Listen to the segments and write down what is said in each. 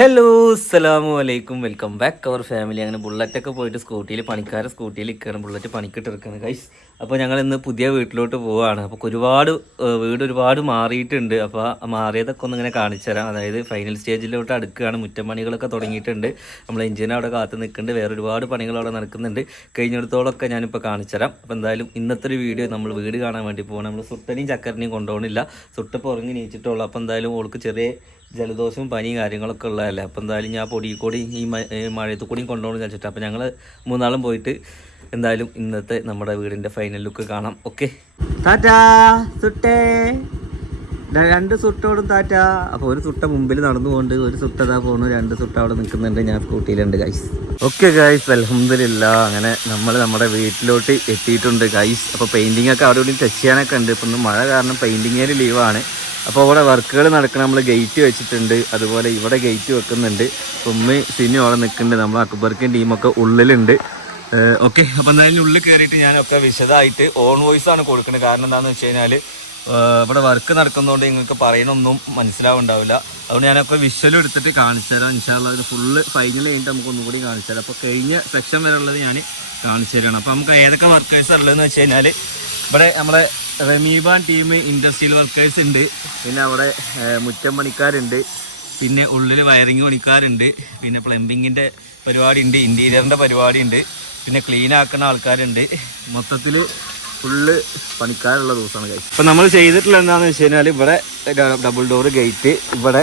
Hello അസ്സലാമു അലൈക്കും. Welcome back അവർ family അങ്ങനെ ബുള്ളറ്റൊക്കെ പോയിട്ട് സ്കൂട്ടിയിൽ പണിക്കാരെ സ്കൂട്ടിയിൽ ഇരിക്കുകയാണ് ബുള്ളറ്റ് പണിക്കിട്ട് കൈസ് അപ്പോൾ ഞങ്ങൾ ഇന്ന് പുതിയ വീട്ടിലോട്ട് പോവുകയാണ് അപ്പോൾ ഒരുപാട് വീട് ഒരുപാട് മാറിയിട്ടുണ്ട്. അപ്പോൾ മാറിയതൊക്കെ ഒന്ന് ഇങ്ങനെ കാണിച്ചു തരാം. അതായത് ഫൈനൽ സ്റ്റേജിലോട്ട് അടുക്കുകയാണ്. മുറ്റം പണികളൊക്കെ തുടങ്ങിയിട്ടുണ്ട്. നമ്മൾ എഞ്ചിൻ അവിടെ കാത്തു നിൽക്കുന്നുണ്ട്. വേറെ ഒരുപാട് പണികൾ അവിടെ നടക്കുന്നുണ്ട്. കഴിഞ്ഞിടത്തോളമൊക്കെ ഞാനിപ്പോൾ കാണിച്ചു തരാം. അപ്പോൾ എന്തായാലും ഇന്നത്തെ ഒരു വീഡിയോ നമ്മൾ വീട് കാണാൻ വേണ്ടി പോകണം നമ്മൾ സുട്ടനെയും ചക്കരനെയും കൊണ്ടുപോകണില്ല. സുട്ടപ്പോൾ ഉറങ്ങി നീച്ചിട്ടുള്ളൂ. അപ്പോൾ എന്തായാലും ഓൾക്ക് ചെറിയ ജലദോഷവും പനിയും കാര്യങ്ങളൊക്കെ ഉള്ളതല്ലേ? അപ്പോൾ എന്തായാലും ഞാൻ പൊടി കൂടി ഈ മഴയത്ത് കൂടിയും കൊണ്ടുപോകണമെന്ന് വെച്ചിട്ട് അപ്പോൾ ഞങ്ങൾ മൂന്നാളും പോയിട്ട് എന്തായാലും ഇന്നത്തെ നമ്മുടെ വീടിന്റെ ഫൈനൽ ലുക്ക് കാണാം. ഓക്കെ ടാറ്റാ സുട്ടേ. രണ്ട് സുട്ടോടും താറ്റ അപ്പോൾ ഒരു സുട്ട മുമ്പിൽ നടന്നു പോകുന്നുണ്ട് ഒരു സുട്ട ഇതാ പോണു. രണ്ട് സുട്ട അവിടെ നിൽക്കുന്നുണ്ട്. ഞാൻ സ്കൂട്ടിയിലുണ്ട് ഗൈസ് ഓക്കെ ഗൈസ് അലഹമില്ല അങ്ങനെ നമ്മൾ നമ്മുടെ വീട്ടിലോട്ട് എത്തിയിട്ടുണ്ട് ഗൈസ് അപ്പോൾ പെയിന്റിംഗ് ഒക്കെ അവിടെ ഇവിടെ ടച്ച് ചെയ്യാനൊക്കെ ഉണ്ട്. ഇപ്പം മഴ കാരണം പെയിന്റിങ്ങിൽ ലീവാണ് അപ്പോൾ അവിടെ വർക്കുകൾ നടക്കണം നമ്മൾ ഗേറ്റ് വെച്ചിട്ടുണ്ട്. അതുപോലെ ഇവിടെ ഗേറ്റ് വെക്കുന്നുണ്ട്. ഉമ്മ സിനു അവിടെ നിൽക്കുന്നുണ്ട്. നമ്മൾ അക്ബർക്കും ടീമൊക്കെ ഉള്ളിലുണ്ട്. ഓക്കെ അപ്പോൾ എന്തായാലും ഉള്ളിൽ കയറിയിട്ട് ഞാനൊക്കെ വിശദമായിട്ട് ഓൺ വോയിസ് ആണ് കൊടുക്കുന്നത്. കാരണം എന്താണെന്ന് വെച്ച് ഇവിടെ വർക്ക് നടക്കുന്നതുകൊണ്ട് നിങ്ങൾക്ക് പറയണൊന്നും മനസ്സിലാവുണ്ടാവില്ല. അതുകൊണ്ട് ഞാനൊക്കെ വിഷ്വലും എടുത്തിട്ട് കാണിച്ചു തരാം. ഇൻഷാല്ല ഇത് ഫുള്ള് ഫൈനൽ കഴിഞ്ഞിട്ട് നമുക്ക് ഒന്നും കൂടി കാണിച്ചു തരാം. അപ്പോൾ കഴിഞ്ഞ സെക്ഷൻ വരെ ഉള്ളത് ഞാൻ കാണിച്ചു തരാണ്. അപ്പോൾ നമുക്ക് ഏതൊക്കെ വർക്കേഴ്സ് ഉള്ളതെന്ന് വെച്ച് കഴിഞ്ഞാൽ ഇവിടെ നമ്മളെ റമീബാൻ ടീം ഇൻഡസ്ട്രിയൽ വർക്കേഴ്സ് ഉണ്ട്. പിന്നെ അവിടെ മുറ്റം പണിക്കാരുണ്ട്. പിന്നെ ഉള്ളിൽ വയറിങ് പണിക്കാരുണ്ട്. പിന്നെ പ്ലംബിങ്ങിന്റെ പരിപാടി ഉണ്ട് ഇന്റീരിയറിന്റെ പരിപാടി ഉണ്ട് പിന്നെ ക്ലീൻ ആക്കുന്ന ആൾക്കാരുണ്ട്. മൊത്തത്തിൽ ഫുള്ള് പണിക്കാരുള്ള ദിവസമാണ് കഴിച്ചത് അപ്പം നമ്മൾ ചെയ്തിട്ടുള്ള എന്താണെന്ന് വെച്ച് കഴിഞ്ഞാൽ ഇവിടെ ഡബിൾ ഡോർ ഗേറ്റ് ഇവിടെ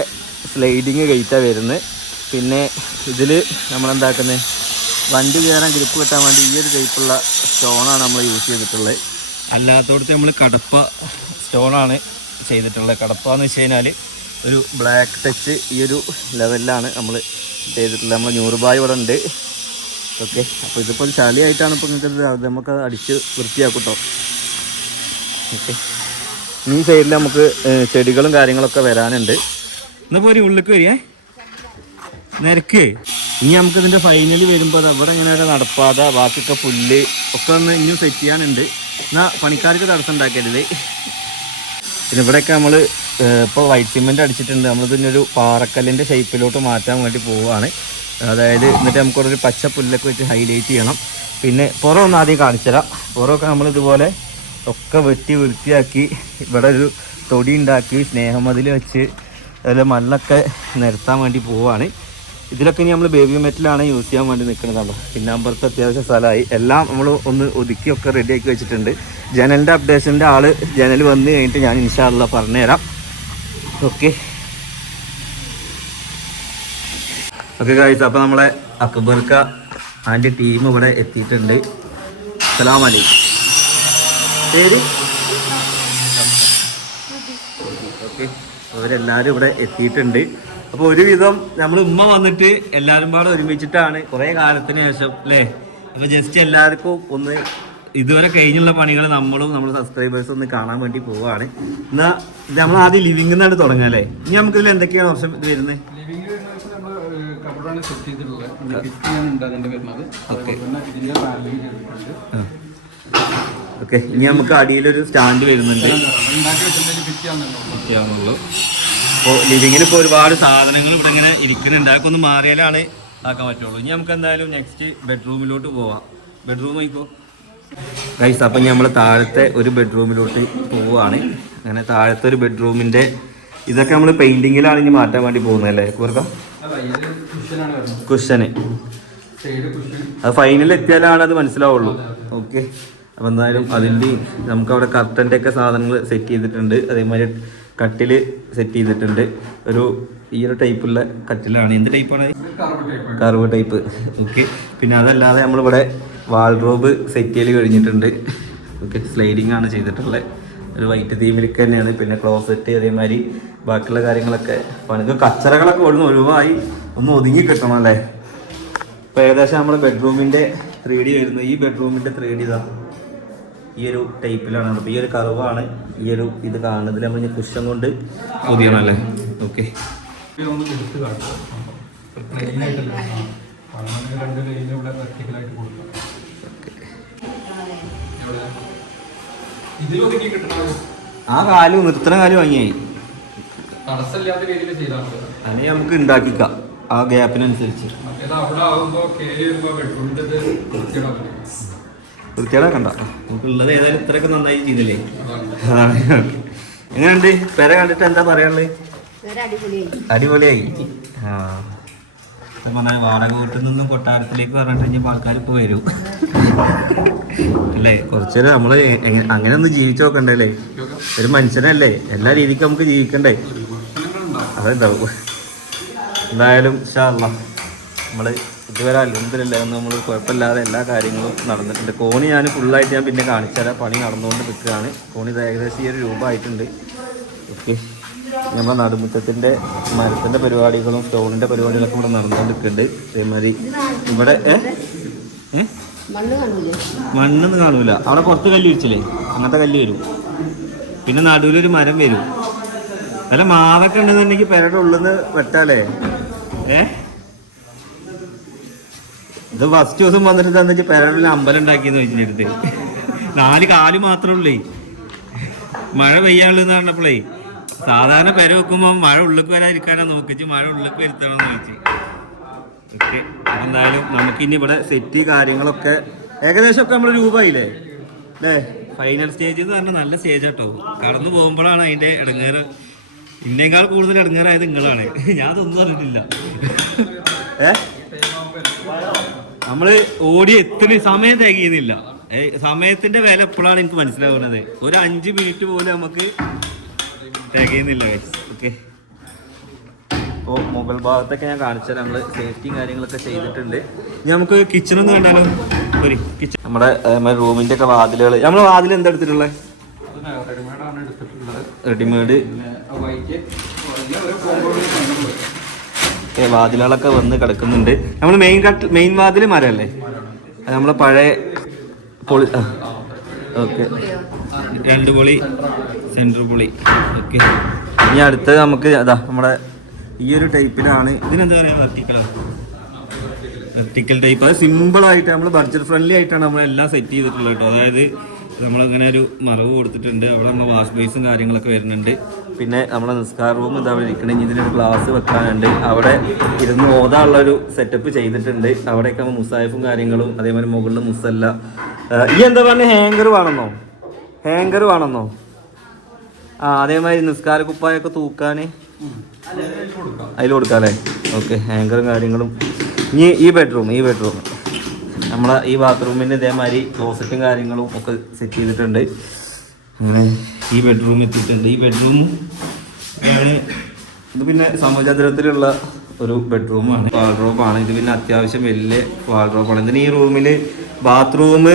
സ്ലൈഡിങ് ഗേറ്റാണ് വരുന്നത് പിന്നെ ഇതിൽ നമ്മളെന്താക്കുന്നത് വണ്ടി കയറാൻ ഗ്രിപ്പ് കിട്ടാൻ വേണ്ടി ഈ ഒരു ടൈപ്പുള്ള സ്റ്റോണാണ് നമ്മൾ യൂസ് ചെയ്തിട്ടുള്ളത് അല്ലാത്തടത്ത് നമ്മൾ കടപ്പ സ്റ്റോണാണ് ചെയ്തിട്ടുള്ളത് കടപ്പ എന്ന് വെച്ച് കഴിഞ്ഞാൽ ഒരു ബ്ലാക്ക് ടച്ച് ഈ ഒരു ലെവലിലാണ് നമ്മൾ ചെയ്തിട്ടുള്ളത്. നമ്മൾ നൂറുപായ ഇവിടെ ഉണ്ട്. ഓക്കെ അപ്പോൾ ഇതിപ്പോൾ ചളിയായിട്ടാണ് ഇപ്പോൾ നിങ്ങൾക്ക് അത് നമുക്ക് അടിച്ച് വൃത്തിയാക്കട്ടോ ഓക്കെ. ഈ സൈഡിൽ നമുക്ക് ചെടികളും കാര്യങ്ങളൊക്കെ വരാനുണ്ട്. എന്നാൽ ഒരു ഉള്ളിലേക്ക് വരികേ. നിരക്ക്. ഇനി നമുക്ക് ഇതിന്റെ ഫൈനലി വരുമ്പോൾ അവിടെ ഇങ്ങനെ നടപ്പാത ബാക്കിയൊക്കെ പുല്ല് ഒക്കെ ഒന്ന് ഇനിയും സെറ്റ് ചെയ്യാനുണ്ട്. എന്നാൽ പണിക്കാർക്ക് തടസ്സം ഉണ്ടാക്കരുത്. പിന്നെ ഇവിടെയൊക്കെ നമ്മൾ ഇപ്പോൾ വൈറ്റ് സിമെന്റ് അടിച്ചിട്ടുണ്ട്. നമ്മളിതിന്റെ ഒരു പാറക്കല്ലിന്റെ ഷേപ്പിലോട്ട് മാറ്റാൻ വേണ്ടി പോവുകയാണ് അതായത് എന്നിട്ട് നമുക്കൊരു പച്ച പുല്ലൊക്കെ വെച്ച് ഹൈലൈറ്റ് ചെയ്യണം. പിന്നെ പുറം ഒന്ന് ആദ്യം കാണിച്ചു തരാം പുറമൊക്കെ നമ്മൾ ഇതുപോലെ ഒക്കെ വെട്ടി വൃത്തിയാക്കി ഇവിടെ ഒരു തൊടി ഉണ്ടാക്കി സ്നേഹമതിൽ വെച്ച് അതിൽ മല്ലൊക്കെ നിരത്താൻ വേണ്ടി പോവുകയാണ് ഇതിലൊക്കെ ഇനി നമ്മൾ ബേബി മെറ്റലാണ് യൂസ് ചെയ്യാൻ വേണ്ടി നിൽക്കുന്നതാണ് പിന്നെ അമ്പലത്ത് അത്യാവശ്യം സ്ഥലമായി. എല്ലാം നമ്മൾ ഒന്ന് ഒതുക്കിയൊക്കെ റെഡിയാക്കി വെച്ചിട്ടുണ്ട്. ജനലിന്റെ അപ്ഡേഷന്റെ ആൾ ജനൽ വന്ന് കഴിഞ്ഞിട്ട് ഞാൻ ഇൻഷാല്ല പറഞ്ഞുതരാം. ഓക്കെ ഓക്കെ ഗായ്സ് അപ്പോൾ നമ്മളെ അക്ബർക്ക ആന്റെ ടീം ഇവിടെ എത്തിയിട്ടുണ്ട്. സലാം അലി ശരി ഓക്കെ അവരെല്ലാവരും ഇവിടെ എത്തിയിട്ടുണ്ട്. അപ്പോൾ ഒരുവിധം നമ്മൾ ഉമ്മ വന്നിട്ട് എല്ലാവരും പാടെ ഒരുമിച്ചിട്ടാണ് കുറേ കാലത്തിന് ശേഷം അല്ലേ? അപ്പോൾ ജസ്റ്റ് എല്ലാവർക്കും ഒന്ന് ഇതുവരെ കഴിഞ്ഞുള്ള പണികൾ നമ്മളും നമ്മുടെ സബ്സ്ക്രൈബേഴ്സും ഒന്ന് കാണാൻ വേണ്ടി പോവുകയാണ് എന്നാൽ നമ്മൾ ആദ്യം ലിവിംഗ് നിന്നാണ് തുടങ്ങുക അല്ലേ? ഇനി നമുക്ക് ഇതിൽ എന്തൊക്കെയാണ് ഓപ്ഷൻ വരുന്നത്? കബറാണ് സെറ്റ് ചെയ്തിട്ടുള്ളത്. കിച്ചണാണ് അതിന്റെ വരുന്നത്. അതുപോലെ തന്നെ ഇതിന്റെ പാനലിംഗ് ചെയ്തിട്ടുണ്ട്. ഓക്കെ ഇനി നമുക്ക് അടിയിലൊരു സ്റ്റാൻഡ് വരുന്നുണ്ട്. അപ്പോൾ ലിവിങ്ങിൽ ഇപ്പോൾ ഒരുപാട് സാധനങ്ങൾ ഇവിടെ ഇങ്ങനെ ഇരിക്കുന്നുണ്ട്. അതൊക്കെ ഒന്ന് മാറിയാലാണ് ആക്കാൻ പറ്റുള്ളൂ. ഇനി നമുക്ക് എന്തായാലും നെക്സ്റ്റ് ബെഡ്റൂമിലോട്ട് പോവാം. ബെഡ്റൂം ആയിക്കോ? ഗൈസ് അപ്പം നമ്മൾ താഴത്തെ ഒരു ബെഡ്റൂമിലോട്ട് പോവുകയാണ് അങ്ങനെ താഴത്തെ ഒരു ബെഡ്റൂമിന്റെ ഇതൊക്കെ നമ്മൾ പെയിന്റിങ്ങിലാണ് ഇനി മാറ്റാൻ വേണ്ടി പോകുന്നത് അല്ലേ വരുന്നത് കുഷന് അത് ഫൈനൽ എത്തിയാലാണ് അത് മനസ്സിലാവുള്ളൂ. ഓക്കെ. അപ്പം എന്തായാലും അതിന്റെ നമുക്ക് അവിടെ കർട്ടന്റെ ഒക്കെ സാധനങ്ങൾ സെറ്റ് ചെയ്തിട്ടുണ്ട്. അതേമാതിരി കട്ടിൽ സെറ്റ് ചെയ്തിട്ടുണ്ട്. ഒരു ഈ ഒരു ടൈപ്പുള്ള കട്ടിലാണ്. എന്ത് ടൈപ്പാണ് കറവ് ടൈപ്പ് കർവ് ടൈപ്പ് ഓക്കെ. പിന്നെ അതല്ലാതെ നമ്മളിവിടെ വാൾഡ്രോബ് സെറ്റ് ചെയ്ത് കഴിഞ്ഞിട്ടുണ്ട്. ഓക്കെ. സ്ലൈഡിങ് ആണ് ചെയ്തിട്ടുള്ളത്. ഒരു വൈറ്റ് തീമിലേക്ക് തന്നെയാണ്. പിന്നെ ക്ലോസറ്റ് അതേമാതിരി ബാക്കിയുള്ള കാര്യങ്ങളൊക്കെ. പണിത് കച്ചറകളൊക്കെ ഒഴിഞ്ഞ് ഒഴിവായി. ഒന്ന് ഒതുങ്ങി കിട്ടണം അല്ലേ? ഇപ്പോൾ ഏകദേശം നമ്മുടെ ബെഡ്റൂമിന്റെ ത്രീ ഡി വരുന്നത് ഈ ബെഡ്റൂമിന്റെ ത്രീ ഡി ഇതാണ് ഈ ഒരു ടൈപ്പിലാണ് അപ്പോൾ ഈ ഒരു കറവാണ്. ഈ ഒരു ഇത് കാണുന്നതിൽ നമ്മൾ ഇനി കുശം കൊണ്ട് പുതിയണം അല്ലേ? ഓക്കെ രണ്ട് ഇവിടെ വെർട്ടിക്കലായിട്ട് കൊടുക്കാം. ആ കാലും നിർത്തണ കാലും വാങ്ങിയായി അല്ലെ നമുക്ക് ഉണ്ടാക്കിക്കാം ആ ഗ്യാപ്പിനനുസരിച്ച്. ഇത് അവിടെ ആവുമ്പോ കേറി വരുമ്പോ ബെഡ്റൂമിന്റെ ഇത് വൃത്തികേടാവില്ലേ? വൃത്തിയുടെ കണ്ട. നമുക്കുള്ളത് ഏതായാലും ഇത്രയൊക്കെ നന്നായി ചെയ്തില്ലേ? എങ്ങനെയുണ്ട്? പെര കണ്ടിട്ട് എന്താ പറയാനുള്ളത്? അടിപൊളിയായി. ആ. പറഞ്ഞാൽ വാടക വീട്ടിൽ നിന്നും കൊട്ടാരത്തിലേക്ക് പറഞ്ഞിട്ട് കഴിഞ്ഞപ്പോൾ ആൾക്കാർ ഇപ്പോൾ വരും. അല്ലേ? കുറച്ചേരം നമ്മൾ അങ്ങനെ ഒന്ന് ജീവിച്ചു നോക്കണ്ടല്ലേ? ഒരു മനുഷ്യനല്ലേ? എല്ലാ രീതിക്കും നമുക്ക് ജീവിക്കണ്ടേ? അതെന്താ? എന്തായാലും ഷാള്ള നമ്മൾ ഇതുവരെ അല്ലെന്നില്ല നമ്മൾ കുഴപ്പമില്ലാതെ എല്ലാ കാര്യങ്ങളും നടന്നിട്ടുണ്ട്. കോണി ഞാൻ ഫുള്ളായിട്ട് ഞാൻ പിന്നെ കാണിച്ചു തരാം പണി നടന്നുകൊണ്ട് നിൽക്കുകയാണ്. കോണി ഏകദേശം ഈ ഒരു രൂപ ആയിട്ടുണ്ട്. ഓക്കെ. നമ്മുടെ നടുമുറ്റത്തിന്റെ മരത്തിന്റെ പരിപാടികളും സ്റ്റോണിന്റെ പരിപാടികളൊക്കെ ഇവിടെ നടന്നുകൊണ്ടിരിക്കുന്നുണ്ട്. അതേമാതിരി ഇവിടെ മണ്ണൊന്നും കാണൂല. അവിടെ പുറത്ത് കല്ല് വിരിച്ചില്ലേ? അങ്ങനത്തെ കല്ല് വരും. പിന്നെ നടുവിലൊരു മരം വരും. അല്ല മാവൊക്കെ ഉണ്ടെന്നുണ്ടെങ്കിൽ പെരയുടെ ഉള്ളിൽ വെട്ടാലേ. ഏ? ഇത് ഫസ്റ്റ് ദിവസം വന്നിട്ട് എന്താ വെച്ചാൽ പെരയുടെ അമ്പലം ഉണ്ടാക്കിയെന്ന് വെച്ചിട്ട് നാല് കാൽ മാത്രമേ ഉള്ളേ. മഴ പെയ്യാനുള്ളതെന്ന് പറഞ്ഞപ്പോഴേ സാധാരണ പെര വെക്കുമ്പോൾ മഴ ഉള്ളിലേക്ക് വരാതിരിക്കാനാ നോക്കിച്ച് മഴ ഉള്ളിലേക്ക് വരുത്തണം വെച്ച് ഓക്കെ എന്തായാലും നമുക്കിനി ഇവിടെ സെറ്റ് കാര്യങ്ങളൊക്കെ ഏകദേശം ഒക്കെ നമ്മൾ രൂപയില്ലേ അല്ലേ? ഫൈനൽ സ്റ്റേജ് എന്ന് പറഞ്ഞാൽ നല്ല സ്റ്റേജ് കേട്ടോ കടന്നു പോകുമ്പോഴാണ് അതിന്റെ ഇടങ്ങേറ്. ഇന്നേക്കാൾ കൂടുതൽ ഇടങ്ങേറായത് നിങ്ങളാണ്. ഞാൻ അതൊന്നും അറിഞ്ഞിട്ടില്ല. ഏ? നമ്മൾ ഓടി എത്തുന്ന സമയം തികയുന്നില്ല. സമയത്തിന്റെ വില എപ്പോഴാണ് എനിക്ക് മനസ്സിലാവുന്നത്? ഒരു അഞ്ച് മിനിറ്റ് പോലും നമുക്ക് തികയുന്നില്ല ഓക്കെ ഇപ്പോൾ മുകൾ ഭാഗത്തൊക്കെ ഞാൻ കാണിച്ചാൽ നമ്മൾ സേഫ്റ്റിയും കാര്യങ്ങളൊക്കെ ചെയ്തിട്ടുണ്ട്. ഇനി നമുക്ക് കിച്ചൺ ഒന്ന് കണ്ടാലോ? ഒരു കിച്ചൺ നമ്മുടെ റൂമിന്റെ ഒക്കെ വാതിലുകൾ നമ്മൾ വാതിൽ എന്താ എടുത്തിട്ടുള്ളത്? റെഡിമേഡ് റെഡിമെയ്ഡ് വാതിലുകളൊക്കെ വന്ന് കിടക്കുന്നുണ്ട്. നമ്മൾ മെയിൻ കട്ട് മെയിൻ വാതിൽ മരമല്ലേ? നമ്മൾ പഴയ പൊളി ഓക്കെ. രണ്ട് പൊളി. സെൻട്രൽ പുളി ഓക്കെ. ഇനി അടുത്ത നമുക്ക് അതാ നമ്മുടെ ഈ ഒരു ടൈപ്പിലാണ് ഇതിനെന്താ പറയുക വെർട്ടിക്കലാണ് വെർട്ടിക്കൽ ടൈപ്പ് അത് സിമ്പിൾ ആയിട്ട് നമ്മൾ ബഡ്ജറ്റ് ഫ്രണ്ട്ലി ആയിട്ടാണ് നമ്മൾ എല്ലാം സെറ്റ് ചെയ്തിട്ടുള്ളത് കേട്ടോ. അതായത് നമ്മളങ്ങനെ ഒരു മറവ് കൊടുത്തിട്ടുണ്ട്. അവിടെ നമ്മൾ വാഷ് ബേസും കാര്യങ്ങളൊക്കെ വരുന്നുണ്ട്. പിന്നെ നമ്മളെ നിസ്കാർ റൂം ഇതാ അവിടെ ഇരിക്കണമെങ്കിൽ ഇതിനൊരു ഗ്ലാസ് വെക്കാനുണ്ട്. അവിടെ ഇരുന്ന് ഓതാനുള്ള ഒരു സെറ്റപ്പ് ചെയ്തിട്ടുണ്ട്. അവിടെയൊക്കെ നമ്മൾ മുസായിഫും കാര്യങ്ങളും അതേമാതിരി മുകളിൽ മുസല്ല. ഈ എന്താ പറഞ്ഞ? ഹാങ്കർ വേണമെന്നോ? ഹാങ്കർ വേണമെന്നോ? ആ അതേമാതിരി നിസ്കാര കുപ്പായൊക്കെ തൂക്കാൻ അതിൽ കൊടുക്കാം അല്ലേ ഓക്കെ ഹാങ്കറും കാര്യങ്ങളും. ഇനി ഈ ബെഡ്റൂം ഈ ബെഡ്റൂം നമ്മളെ ഈ ബാത്റൂമിന്റെ ഇതേമാതിരി ക്ലോസറ്റും കാര്യങ്ങളും ഒക്കെ സെറ്റ് ചെയ്തിട്ടുണ്ട്. അങ്ങനെ ഈ ബെഡ്റൂം എത്തിയിട്ടുണ്ട്. ഈ ബെഡ്റൂം ഇത് പിന്നെ സമചതുരത്തിലുള്ള ഒരു ബെഡ്റൂമാണ് വാൾഡ്രോബാണ് ഇത് പിന്നെ അത്യാവശ്യം വലിയ വാൾഡ്രോബാണ് ഇതിന് ഈ റൂമിൽ ബാത്റൂം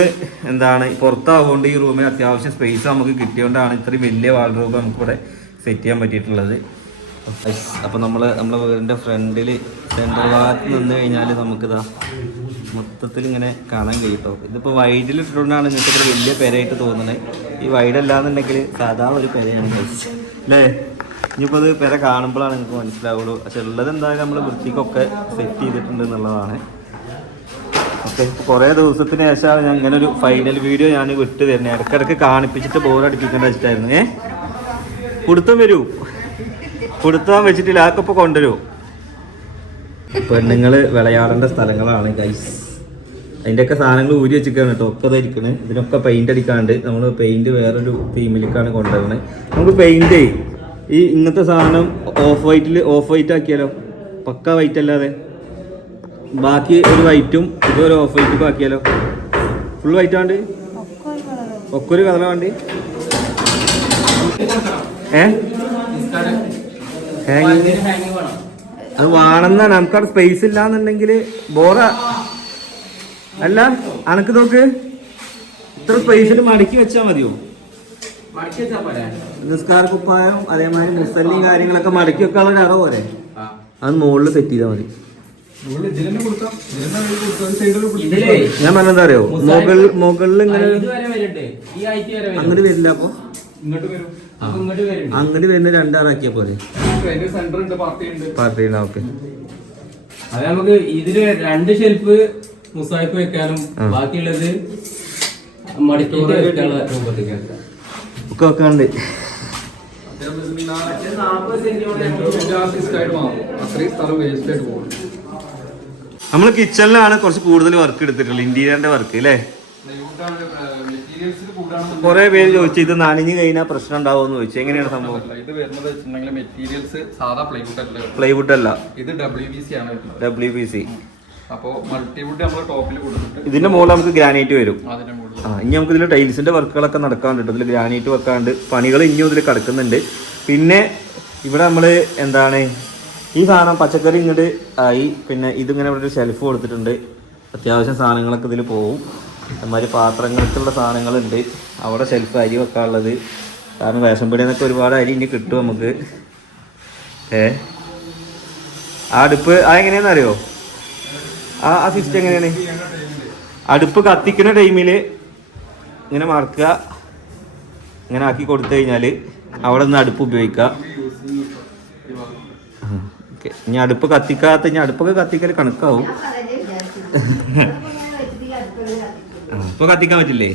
എന്താണ് പുറത്താവുകൊണ്ട് ഈ റൂമിന് അത്യാവശ്യം സ്പേസ് നമുക്ക് കിട്ടിയതുകൊണ്ടാണ് ഇത്രയും വലിയ വാൾഡ്രോബ് നമുക്കിവിടെ സെറ്റ് ചെയ്യാൻ പറ്റിയിട്ടുള്ളത്. അപ്പോൾ നമ്മൾ നമ്മുടെ വീടിന്റെ ഫ്രണ്ടിൽ സെൻട്രൽ ഭാഗത്ത് നിന്ന് കഴിഞ്ഞാൽ നമുക്കിതാ മൊത്തത്തിൽ ഇങ്ങനെ കാണാൻ കഴിയും കേട്ടോ ഇതിപ്പോൾ വൈഡിൽ ഇട്ടുകൊണ്ടാണ് നിങ്ങൾക്ക് ഇത്ര വലിയ പെരയായിട്ട് തോന്നുന്നത്. ഈ വൈഡല്ലാന്നുണ്ടെങ്കിൽ സാധാ ഒരു പെരയാണ്. അല്ലേ ഇനിയിപ്പോൾ അത് പെര കാണുമ്പോഴാണ് നിങ്ങൾക്ക് മനസ്സിലാവുള്ളൂ. പക്ഷെ ഉള്ളത് എന്തായാലും നമ്മൾ വൃത്തിക്കൊക്കെ സെറ്റ് ചെയ്തിട്ടുണ്ട് എന്നുള്ളതാണ്. ഓക്കെ കുറേ ദിവസത്തിന് ശേഷമാണ് ഞാൻ ഇങ്ങനെ ഒരു ഫൈനൽ വീഡിയോ ഞാൻ വിട്ട് തരുന്നത് ഇടയ്ക്കിടയ്ക്ക് കാണിപ്പിച്ചിട്ട് ബോറടിപ്പിക്കേണ്ട വെച്ചിട്ടായിരുന്നു. ഏ? കൊടുത്തും വരൂ. കൊടുത്താൻ വെച്ചിട്ടില്ല. അതൊക്കെ ഇപ്പോൾ കൊണ്ടുവരൂ. പെണ്ണുങ്ങൾ വിളയാടേണ്ട സ്ഥലങ്ങളാണ് ഗൈസ് അതിന്റെയൊക്കെ സാധനങ്ങൾ ഊരി വെച്ചിരിക്കുകയാണ് കേട്ടോ. ഒക്കെ ധരിക്കണ് ഇതിനൊക്കെ പെയിന്റ് അടിക്കാണ്ട് നമ്മൾ പെയിന്റ് വേറൊരു തീമിലേക്കാണ് കൊണ്ടുവരുന്നത്. നമുക്ക് പെയിന്റ് ഈ ഇങ്ങനത്തെ സാധനം ഓഫ് വൈറ്റിൽ ഓഫ് വൈറ്റ് ആക്കിയാലോ? പക്ക വൈറ്റ് അല്ലാതെ? ബാക്കി ഒരു വൈറ്റും ഇതൊരു ഓഫ് വൈറ്റും ആക്കിയാലോ ഫുൾ വൈറ്റ് ആണ്ട് ഒക്കെ ഒരു കളർ വേണ്ടി. ഏ? ഹാങ്ങിങ് അത് വേണമെന്നാണ് നമുക്കവിടെ സ്പേസ് ഇല്ലാന്നുണ്ടെങ്കിൽ ബോറ അല്ല അനക്ക് നോക്ക്. ഇത്ര സ്പേസിൽ മടക്കി വെച്ചാൽ മതിയോ? നിസ്കാര കുപ്പായം അതേമാതിരി മുസല്ലി കാര്യങ്ങളൊക്കെ മടക്കി വെക്കാനുള്ള ഒരു അറ പോരെ. അത് മുകളിൽ സെറ്റ് ചെയ്താൽ മതി. ഞാൻ പറഞ്ഞെന്താ അറിയോ? മുകളിൽ മുകളിൽ ഇങ്ങനെ അങ്ങോട്ട് വരില്ല അപ്പൊ? അങ്ങോട്ട് വരുന്ന രണ്ടാറാക്കിയ പോലെ സെന്റർ ഉണ്ട് പാർട്ടി ഉണ്ട്. പാർട്ടി ഓക്കെ അത് നമുക്ക് ഇതിൽ രണ്ട് ഷെൽഫ് മുസായിപ്പ് വെക്കാനും ബാക്കിയുള്ളത് മടക്കിയിട്ട് വെക്കാനുള്ള ഒക്കെ വെക്കാണ്ട് നാൽപ്പത് സെന്റിമീറ്റർ ആർട്ടിസ്റ്റ് ആയിട്ട് മാറും. അത്രയും സ്ഥലം വേസ്റ്റ് ആയിട്ട് പോകും. നമ്മൾ കിച്ചണിലാണ് കുറച്ച് കൂടുതൽ വർക്ക് എടുത്തിട്ടുള്ളത് ഇന്റീരിയറിന്റെ വർക്ക് അല്ലേ? കുറെ പേര് ചോദിച്ചു ഇത് നനഞ്ഞു കഴിഞ്ഞാൽ പ്രശ്നം ഉണ്ടാവുമെന്ന് ചോദിച്ചു. എങ്ങനെയാണ് സംഭവം? ഇത് വരുന്നത് വെച്ചിട്ടുണ്ടെങ്കിൽ മെറ്റീരിയൽസ് സാധാ പ്ലൈവുഡ് അല്ല. പ്ലൈവുഡ് അല്ല. ഇത് ഡബ്ല്യു ബി സി ആണ് ഡബ്ല്യു ബി സി അപ്പോൾ മൾട്ടിവുഡ് നമ്മൾ ടോപ്പിൽ കൊടുത്തിട്ട് ഇതിന്റെ മുകളിൽ നമുക്ക് ഗ്രാനൈറ്റ് വരും. ആ ഇനി നമുക്ക് ഇതിൽ ടൈൽസിന്റെ വർക്കുകളൊക്കെ നടക്കാണ്ട് ഇതിൽ ഗ്രാനൈറ്റ് വെക്കാണ്ട് പണികൾ ഇനിയും ഇതിൽ കിടക്കുന്നുണ്ട്. പിന്നെ ഇവിടെ നമ്മൾ എന്താണ് ഈ സാധനം പച്ചക്കറി ഇങ്ങോട്ട് ആയി. പിന്നെ ഇതിങ്ങനെ ഇവിടെ ഒരു ഷെൽഫ് കൊടുത്തിട്ടുണ്ട്. അത്യാവശ്യം സാധനങ്ങളൊക്കെ ഇതിൽ പോവും. അതുമാതിരി പാത്രങ്ങൾക്കുള്ള സാധനങ്ങളുണ്ട്. അവിടെ ഷെൽഫ് അരി വെക്കാനുള്ളത്. കാരണം റേഷൻ പീടിയിൽ ഒരുപാട് അരി ഇനി കിട്ടും നമുക്ക്. ഏ? ആ അടുപ്പ് ആ എങ്ങനെയാണെന്നറിയോ ആ ആ സിസ്റ്റം എങ്ങനെയാണ്? അടുപ്പ് കത്തിക്കുന്ന ടൈമിൽ ഇങ്ങനെ മറക്കുക. ഇങ്ങനെ ആക്കി കൊടുത്തു കഴിഞ്ഞാൽ അവിടെ നിന്ന് അടുപ്പ് ഉപയോഗിക്കുക ഓക്കെ. ഇനി അടുപ്പ് കത്തിക്കാത്ത ഇനി അടുപ്പൊക്കെ കത്തിക്കൽ കണക്കാവും. അടുപ്പ് കത്തിക്കാൻ പറ്റില്ലേ?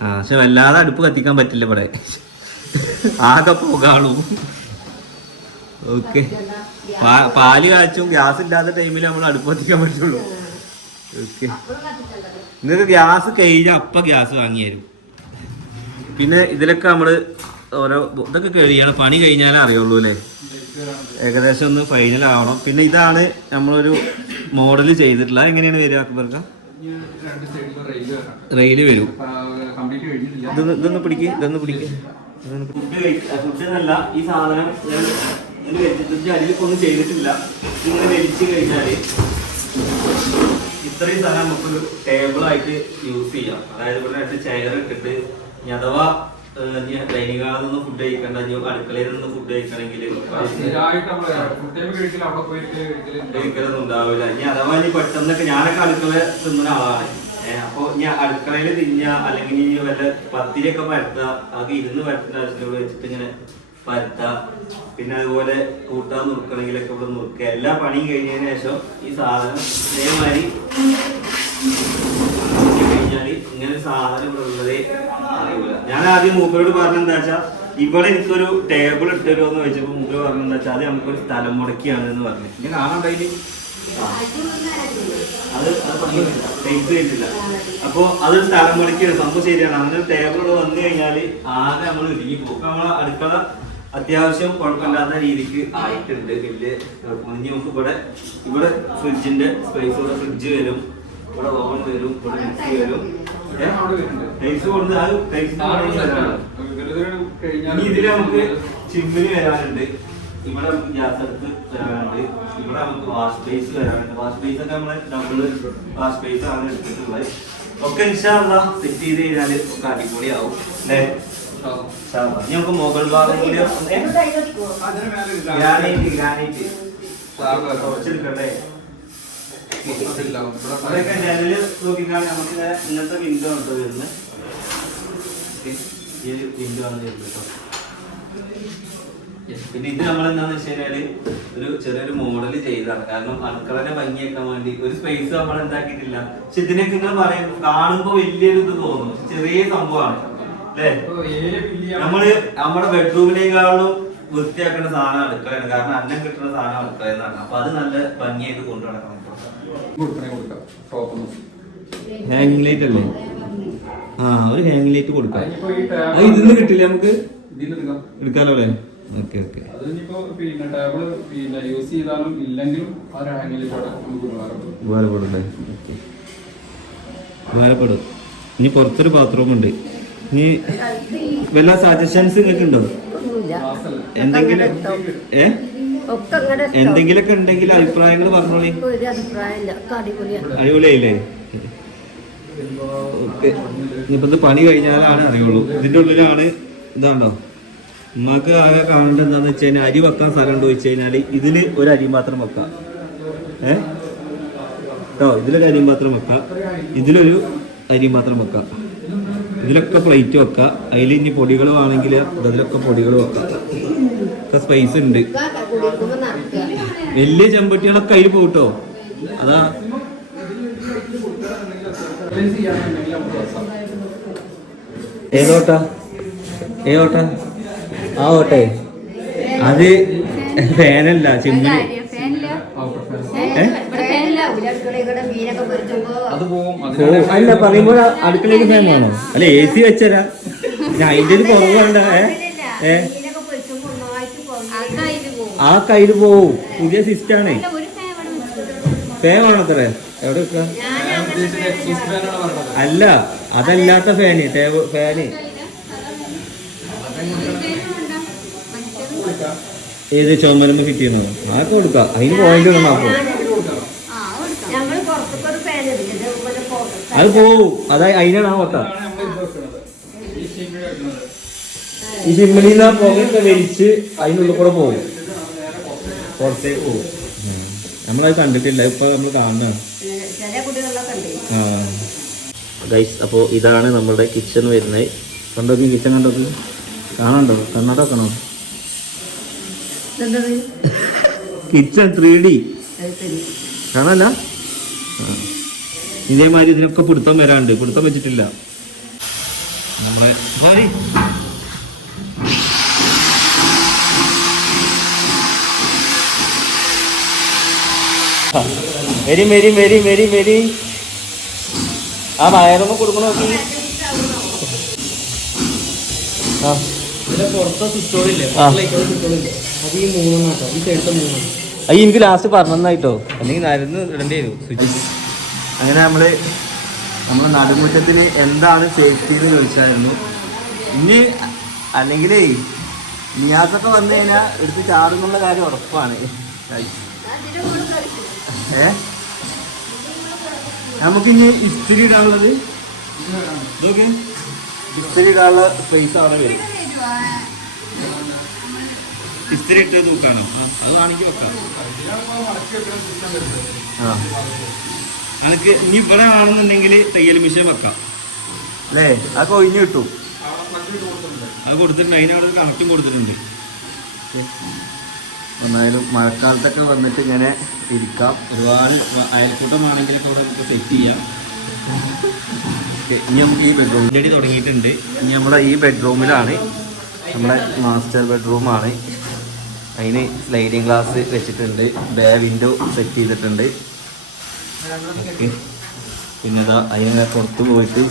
ആ പക്ഷെ വല്ലാതെ അടുപ്പ് കത്തിക്കാൻ പറ്റില്ല ഇവിടെ. ആകെ പോകാണു ഓക്കെ. പാൽ കാച്ചും ഗ്യാസ് ഇല്ലാത്ത ടൈമിൽ നമ്മൾ അടുപ്പ് കത്തിക്കാൻ പറ്റുള്ളൂ. ഓക്കെ. നിങ്ങൾക്ക് ഗ്യാസ് കഴിഞ്ഞാൽ അപ്പ ഗ്യാസ് വാങ്ങി തരും പിന്നെ ഇതിലൊക്കെ നമ്മൾ ഓരോ ഇതൊക്കെ കഴിയണം പണി കഴിഞ്ഞാലേ അറിയുള്ളൂ അല്ലേ? ഏകദേശം ഒന്ന് ഫൈനൽ ആവണം. പിന്നെ ഇതാണ് നമ്മളൊരു മോഡൽ ചെയ്തിട്ടുള്ള. എങ്ങനെയാണ് വരിക അക്ബർക്ക്? റെയിൽ വരും. ഇതൊന്ന് ഇതൊന്ന് പിടിക്ക്. ഇതൊന്ന് പിടിക്ക്. ഫുഡ് എന്നല്ല ഈ സാധനം വെച്ചിട്ട് അരിയിലൊന്നും ചെയ്തിട്ടില്ല. ഇങ്ങനെ വലിച്ചു കഴിഞ്ഞാൽ ഇത്രയും സാധനം നമുക്കൊരു ടേബിളായിട്ട് യൂസ് ചെയ്യാം. അതായത് ഇവിടെ രണ്ട് ചെയർ ഇട്ടിട്ട് അഥവാ ഹാളിൽ നിന്ന് ഫുഡ് കഴിക്കണ്ട. അടുക്കളയിൽ നിന്ന് ഫുഡ് കഴിക്കണമെങ്കിൽ കഴിക്കലൊന്നും ഉണ്ടാവില്ല. ഇനി അഥവാ ഇനി പെട്ടെന്നൊക്കെ ഞാനൊക്കെ അടുക്കള തിന്നുന്ന ആളാണ്. അപ്പൊ ഞാൻ അടുക്കളയിൽ തിന്ന അല്ലെങ്കിൽ ഇനി വല്ല പത്തിരിയൊക്കെ പരത്താ അത് ഇരുന്ന് പരത്തുന്ന അടുക്കള വെച്ചിട്ട് ഇങ്ങനെ പരത്താ പിന്നെ അതുപോലെ കൂട്ടാൻ നുറുക്കണമെങ്കിലൊക്കെ ഇവിടെ നുറുക്കുക. എല്ലാ പണിയും കഴിഞ്ഞതിന് ശേഷം ഈ സാധനം ഇതേമാതിരി കഴിഞ്ഞാൽ ഇങ്ങനെ സാധനം ഇവിടെ ഉള്ളതേ ഞാൻ ആദ്യം മൂപ്പരോട് പറഞ്ഞെന്താ വെച്ചാൽ ഇവിടെ എനിക്കൊരു ടേബിൾ ഇട്ടരുമോ എന്ന് വെച്ചപ്പോ മൂപ്പര് പറഞ്ഞെന്താ വെച്ചാൽ അത് നമുക്കൊരു സ്ഥലം മുടക്കിയാണ് എന്ന് പറഞ്ഞു. ഇനി കാണാണ്ടായിൽ അത് ടൈപ്പ് ചെയ്തിട്ടില്ല. അപ്പൊ അത് സ്ഥലം മുടക്കിയാണ്. സംഭവം ശരിയാണ്. അങ്ങനെ ടേബിൾ ഇവിടെ വന്നു കഴിഞ്ഞാൽ ആകെ നമ്മൾ ഇടുങ്ങി പോകും. നമ്മളെ അടുക്കള അത്യാവശ്യം കുഴപ്പമില്ലാത്ത രീതിക്ക് ആയിട്ടുണ്ട്. വലിയ ഇനി നമുക്ക് ഇവിടെ ഇവിടെ ഫ്രിഡ്ജിന്റെ സ്പേസ് ഇവിടെ ഫ്രിഡ്ജ് വരും. ഇവിടെ ഓവൻ വരും. ഇവിടെ മിക്സി വരും. ടൈൽസ് കൊടുത്ത് അത് കഴിഞ്ഞാൽ ഇനി ഇതിൽ നമുക്ക് ചിമ്മിന് വരാനുണ്ട്. ഇവിടെ നമുക്ക് ഗ്യാസ് അടുപ്പ് വരാനുണ്ട്. ഇവിടെ നമുക്ക് വാഷ് സ്പേസ് വരാനുണ്ട്. വാഷ് സ്പേസ് ഒക്കെ നമ്മൾ ഡബിൾ വാഷ് സ്പേസ് ആണ് എടുത്തിട്ടുള്ളത്. ഒക്കെ ഇൻഷാള്ള സെറ്റ് ചെയ്ത് കഴിഞ്ഞാൽ ഒക്കെ അടിപൊളിയാവും അല്ലേ? നമുക്ക് മുകൾ ഭാഗം കൂടി ഗ്രാനൈറ്റ് ഗ്രാനൈറ്റ് കുറച്ചെടുക്കണ്ടേ അതൊക്കെ ജനൽ നോക്കിക്കാണ് നമുക്ക് ഇങ്ങനത്തെ വിൻഡോ ഉണ്ട് വരുന്നത് ഈ ഒരു വിൻഡോ ആണ് വരുന്നത് കേട്ടോ പിന്നെ ഇത് നമ്മൾ എന്താന്ന് വെച്ച് കഴിഞ്ഞാൽ ഒരു ചെറിയൊരു മോഡൽ ചെയ്തതാണ്. കാരണം അടുക്കളനെ ഭംഗിയാക്കാൻ വേണ്ടി ഒരു സ്പേസ് നമ്മൾ എന്താക്കിയിട്ടില്ല. പക്ഷെ ഇതിനൊക്കെ നിങ്ങൾ പറയും കാണുമ്പോ വലിയൊരു ഇത് തോന്നും. ചെറിയ സംഭവമാണ്. അല്ലേ? നമ്മൾ നമ്മുടെ ബെഡ്റൂമിനേക്കാളും വൃത്തിയാക്കേണ്ട സാധനം അടുക്കളയാണ് കാരണം അന്നം കിട്ടുന്ന സാധനം അടുക്കളയെന്നാണ് അപ്പൊ അത് നല്ല ഭംഗിയായിട്ട് കൊണ്ടു നടക്കണം ഹാങ്ങിങ് ലൈറ്റ് അല്ലേ? ആ ഒരു ഹാങ്ങിങ് ലൈറ്റ് കൊടുക്കാം. അത് ഇതിന്ന് കിട്ടില്ല നമുക്ക്? എടുക്കാലോ അല്ലേ? Okay okay. പിന്നെ ടേബിൾ പിന്നെ യൂസ് ചെയ്താലും ഇല്ലെങ്കിലും ആ ഒരു ഹാങ്ങിൽ നമുക്ക് ഉപകാരപ്പെടും ഉപകാരപ്പെടട്ടെ ഓക്കെ. ഉപകാരപ്പെടും. ഇനി പുറത്തൊരു ബാത്റൂം ഉണ്ട്. ഇനി വല്ല സജഷൻസ് നിങ്ങൾക്ക് ഉണ്ടോ? എന്തെങ്കിലും ഏ? ഒക്കെ അങ്ങനെ എന്തെങ്കിലുമൊക്കെ ഉണ്ടെങ്കിൽ അഭിപ്രായങ്ങൾ പറഞ്ഞോളി. ഒരു അഭിപ്രായമില്ല. ഒക്കെ അടിപൊളിയാണ് അടിപൊളിയായില്ലേ? ഓക്കെ. ഇനിയിപ്പോ ഇത് പണി കഴിഞ്ഞാലാണ് അറിയുള്ളൂ. ഇതിന്റെ ഉള്ളിലാണ് ഇതാണ്ടോ? നമുക്ക് ആകെ കാണേണ്ടത് എന്താന്ന് വെച്ച് കഴിഞ്ഞാൽ അരി വെക്കാൻ സ്ഥലം ഉണ്ട് വെച്ച് കഴിഞ്ഞാൽ ഇതിൽ ഒരു അരി മാത്രം വെക്കാം. ഏ? കേട്ടോ ഇതിലൊരു അരി മാത്രം വെക്കാം. ഇതിലൊരു അരി മാത്രം വെക്കാം. ഇതിലൊക്കെ പ്ലേറ്റ് വെക്കാം. അതിൽ ഇനി പൊടികൾ വേണമെങ്കിൽ അതിലൊക്കെ പൊടികൾ വെക്കാം. സ്പൈസ് സ്പേസ് ഉണ്ട്. വലിയ ചെമ്പട്ടികളൊക്കെ അതിൽ പോട്ടോ അതാ. ഏതോട്ടാ? ഏതോട്ടാ? ആ ഓട്ടെ. അത് ഫാനല്ല ഓ അല്ല പറയുമ്പോൾ അടുക്കളയിൽ ഫാൻ വേണോ അല്ല എ സി വെച്ചരാ. അതിന്റെ ഒരു കുറവുണ്ട് ഏഹ് ഏ? ആ കയ്യിൽ പോവും. പുതിയ സിസ്റ്റാണ് ഫാൻ വേണോ അത്ര. എവിടെ വെക്കാം? അല്ല അതല്ലാത്ത ഫാന് ഫാന് ഏത് ചുമരുമ്പ് ഫിറ്റ് ചെയ്യുന്നത് അതൊക്കെ കൊടുക്കാം. അതിന് പോയിന്റ് വേണം അപ്പൊ. അത് പോവും. അത് അതിനാണ് ആ മൊത്തം ഈ ചിമ്മിണിയിൽ ആ പുകയൊക്കെ വലിച്ച് അതിനുള്ളിൽ കൂടെ പോകും പുറത്തേക്ക് പോകും നമ്മളത് കണ്ടിട്ടില്ല ഇപ്പൊ നമ്മൾ കാണുന്നതാണ്. ഗൈസ് അപ്പോൾ ഇതാണ് നമ്മുടെ കിച്ചൺ വരുന്നത് കണ്ടോ നീ കിച്ചൺ കണ്ടോ കാണണ്ടോ? കണ്ണടക്കണോ? Kitchen three D. കാണല്ല? ഇതേമാതിരി ഇതിനൊക്കെ പിടുത്തം വരാണ്ട്. പിടുത്തം വെച്ചിട്ടില്ല. നമ്മളെ മെരി മെരി മെരി വരി വരി. ആ വയറൊന്ന് കൊടുക്കണ നോക്കി. ആ. അത് എനിക്ക് ലാസ്റ്റ് പറഞ്ഞായിട്ടോ അല്ലെങ്കിൽ നരുന്ന് ഇടേണ്ടി വരും സ്വിച്ച് അങ്ങനെ നമ്മൾ നമ്മളെ നടുമുറ്റത്തിന് എന്താണ് സേഫ്റ്റി എന്ന് ചോദിച്ചായിരുന്നു. ഇനി അല്ലെങ്കിൽ നിയാസൊക്കെ വന്നു കഴിഞ്ഞാൽ എടുത്ത് ചാടുന്നുള്ള കാര്യം ഉറപ്പാണ്. ഏ? നമുക്കിനി ഇസ്തിരി ഇടാനുള്ളത്? ഇതൊക്കെ ഇസ്തിരി ഇടാനുള്ള സ്പേസ് അവിടെ വരും. ഇസ്തിരി ഇട്ട് തൂക്കാണോ അത് വേണമെങ്കിൽ വെക്കാം. ആ. അനക്ക് ഇനി ഇവിടെ ആണെന്നുണ്ടെങ്കിൽ തയ്യൽ മെഷീൻ വെക്കാം. അല്ലേ? അത് കൊഴിഞ്ഞു കിട്ടും. അത് കൊടുത്തിട്ടുണ്ട്. അതിനവിടെ കണക്റ്റും കൊടുത്തിട്ടുണ്ട്. എന്നായാലും മഴക്കാലത്തൊക്കെ വന്നിട്ട് ഇങ്ങനെ ഇരിക്കാം. ഒരുപാട് അയൽക്കൂട്ടമാണെങ്കിൽ കൂടെ നമുക്ക് സെറ്റ് ചെയ്യാം. ഇനി നമുക്ക് ഈ ബെഡ്റൂം ചെടി തുടങ്ങിയിട്ടുണ്ട്. ഇനി നമ്മുടെ ഈ ബെഡ്റൂമിലാണ് നമ്മുടെ മാസ്റ്റർ ബെഡ്റൂമാണ് അതിന് സ്ലൈഡിങ് ഗ്ലാസ് വെച്ചിട്ടുണ്ട്. ബേ വിൻഡോ സെറ്റ് ചെയ്തിട്ടുണ്ട്. ഓക്കെ. പിന്നെ അതാ അതിനെ പുറത്ത് പോയിട്ട്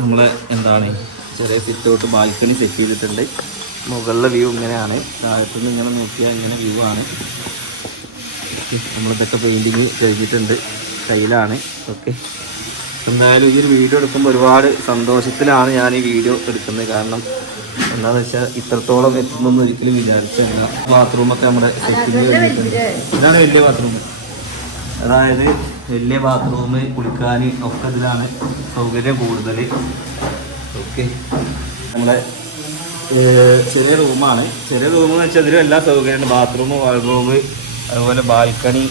നമ്മളെ എന്താണ് ചെറിയ സിറ്റ് ഔട്ട് ബാൽക്കണി സെറ്റ് ചെയ്തിട്ടുണ്ട്. മുകളിലെ വ്യൂ ഇങ്ങനെയാണ്. താഴത്തുനിന്ന് ഇങ്ങനെ നോക്കിയാൽ ഇങ്ങനെ വ്യൂ ആണ്. നമ്മളിതൊക്കെ പെയിന്റിങ് കഴിഞ്ഞിട്ടുണ്ട് കയ്യിലാണ്. ഓക്കെ എന്തായാലും ഈ ഒരു വീഡിയോ എടുക്കുമ്പോൾ ഒരുപാട് സന്തോഷത്തിലാണ് ഞാൻ ഈ വീഡിയോ എടുക്കുന്നത്. കാരണം എന്താണെന്ന് വെച്ചാൽ ഇത്രത്തോളം എത്തുന്നൊന്നും ഒരിക്കലും വിചാരിച്ചല്ല ബാത്റൂമൊക്കെ നമ്മുടെ സെറ്റിങ് കഴിഞ്ഞിട്ടുണ്ട് ഇതാണ് വലിയ ബാത്റൂം അതായത് വലിയ ബാത്റൂം കുളിക്കാൻ ഒക്കെ ഇതിലാണ് സൗകര്യം കൂടുതൽ ഓക്കെ നമ്മുടെ ചെറിയ റൂമാണ്. ചെറിയ റൂം എന്ന് വെച്ചാൽ ഇതിലും എല്ലാ സൗകര്യമുണ്ട്. ബാത്റൂം വാൾറൂം അതുപോലെ ബാൽക്കണി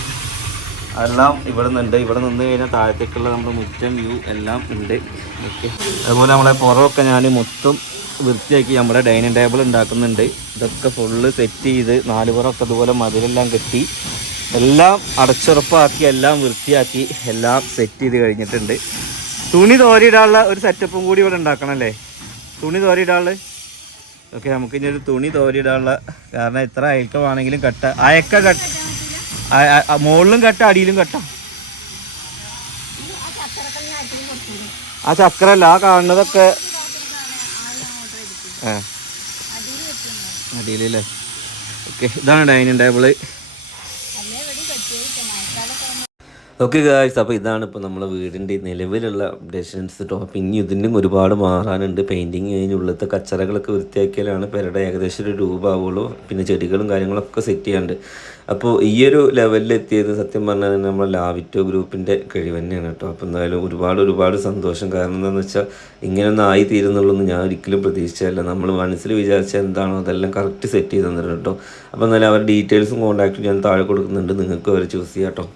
എല്ലാം ഇവിടെ നിന്നുണ്ട് ഇവിടെ നിന്ന് കഴിഞ്ഞാൽ താഴത്തേക്കുള്ള നമ്മുടെ മുറ്റം വ്യൂ എല്ലാം ഉണ്ട്. ഓക്കെ അതുപോലെ നമ്മളെ പുറമൊക്കെ ഞാൻ മൊത്തം വൃത്തിയാക്കി നമ്മുടെ ഡൈനിങ് ടേബിൾ ഉണ്ടാക്കുന്നുണ്ട്. ഇതൊക്കെ ഫുള്ള് സെറ്റ് ചെയ്ത് നാല് പുറമൊക്കെ അതുപോലെ മതിലെല്ലാം കെട്ടി എല്ലാം അടച്ചുറപ്പാക്കി എല്ലാം വൃത്തിയാക്കി എല്ലാം സെറ്റ് ചെയ്ത് കഴിഞ്ഞിട്ടുണ്ട്. തുണി തോരിയിടാനുള്ള ഒരു സെറ്റപ്പും കൂടി ഇവിടെ ഉണ്ടാക്കണം അല്ലേ? തുണി തോരിയിടാനുള്ള ഓക്കെ നമുക്ക് ഇനി ഒരു തുണി തോരിയിടാനുള്ള കാരണം എത്ര അയക്കമാണെങ്കിലും കട്ട അയക്ക കട്ട മുകളിലും കട്ട അടിയിലും കട്ട? ആ ചക്രല്ല ആ കാണുന്നതൊക്കെ അടിയിലല്ലേ? ഓക്കെ ഇതാണ് ഡൈനിങ് ടേബിൾ. ഓക്കെ ഗായ്സ് അപ്പോൾ ഇതാണ് ഇപ്പോൾ നമ്മളെ വീടിന്റെ നിലവിലുള്ള അപ്ഡേഷൻസ് കേട്ടോ അപ്പോൾ ഇനി ഇതിനും ഒരുപാട് മാറാനുണ്ട്. പെയിന്റിങ് കഴിഞ്ഞ് ഉള്ളത്തെ കച്ചറകളൊക്കെ വൃത്തിയാക്കിയാലാണ് പേരുടെ ഏകദേശം ഒരു രൂപമാവുള്ളൂ പിന്നെ ചെടികളും കാര്യങ്ങളൊക്കെ സെറ്റ് ചെയ്യാണ്ട് അപ്പോൾ ഈ ഒരു ലെവലിൽ എത്തിയത് സത്യം പറഞ്ഞാൽ നമ്മളെ ലാവിറ്റോ ഗ്രൂപ്പിന്റെ കഴിവ് തന്നെയാണ് കേട്ടോ. അപ്പോൾ എന്തായാലും ഒരുപാട് ഒരുപാട് സന്തോഷം. കാരണം എന്താണെന്ന് വെച്ചാൽ ഇങ്ങനെയൊന്നും ആയി തീരുന്നുള്ളൊന്നും ഞാൻ ഒരിക്കലും പ്രതീക്ഷിച്ചല്ല നമ്മൾ മനസ്സിൽ വിചാരിച്ച എന്താണോ അതെല്ലാം കറക്റ്റ് സെറ്റ് ചെയ്ത് തന്നിട്ടുണ്ട് കേട്ടോ. അപ്പോൾ എന്നാലും അവരുടെ ഡീറ്റെയിൽസും കോൺടാക്റ്റും ഞാൻ താഴെ കൊടുക്കുന്നുണ്ട്. നിങ്ങൾക്ക് അവർ ചൂസ് ചെയ്യാം കേട്ടോ.